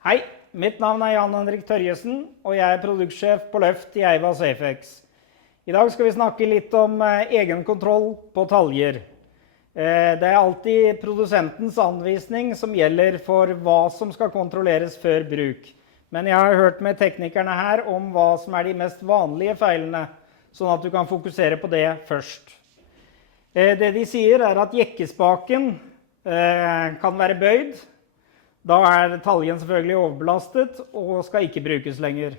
Hei, mitt navn er Jan Henrik Tørjesen, og jeg er produktsjef på Løft i Eiva Safex. I dag skal vi snakke litt om egenkontroll på taljer. Det er alltid produsentens anvisning som gjelder for hva som skal kontrolleres før bruk. Men jeg har hørt med teknikerne her om hva som er de mest vanlige feilene, sånn at du kan fokusere på det først. Det de sier er at jekkespaken kan være bøyd. Da er taljen selvfølgelig overbelastet og skal ikke brukes lenger.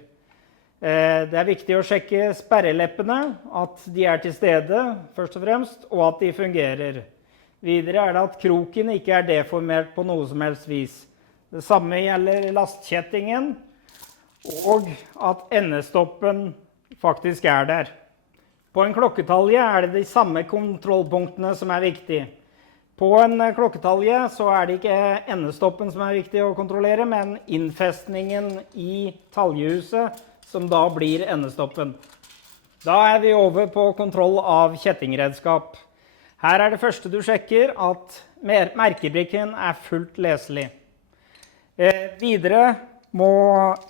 Det er viktig å sjekke sperreleppene, at de er til stede først og fremst, og at de fungerer. Videre er det at kroken ikke er deformert på noe som helst vis. Det samme gjelder lastkjettingen, og at endestoppen faktisk er der. På en klokketalje er det de samme kontrollpunktene som er viktige. På en klokketalje så er det ikke endestoppen som er viktig å kontrollere, men innfestningen i taljehuset, som da blir endestoppen. Da er vi over på kontroll av kjettingredskap. Her er det første du sjekker at merkebrikken er fullt leselig. Videre må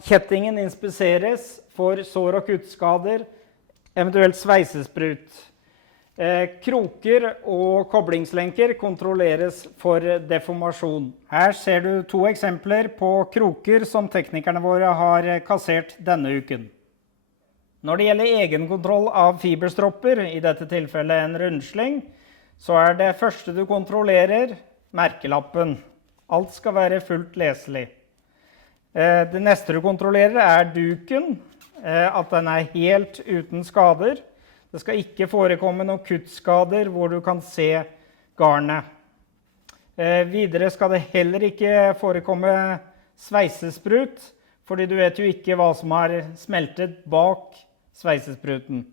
kjettingen inspiseres for sår- og kuttskader, eventuelt sveisesprut. Kroker og koblingslenker kontrolleres for deformasjon. Her ser du to eksempler på kroker som teknikerne våre har kassert denne uken. Når det gjelder egenkontroll av fiberstropper, i dette tilfellet en rundsling, så er det første du kontrollerer merkelappen. Alt skal være fullt leselig. Det neste du kontrollerer er duken, at den er helt uten skader. Det skal ikke forekomme noen kuttskader hvor du kan se garnet. Videre skal det heller ikke forekomme sveisesprut, fordi du vet jo ikke hva som har smeltet bak sveisespruten.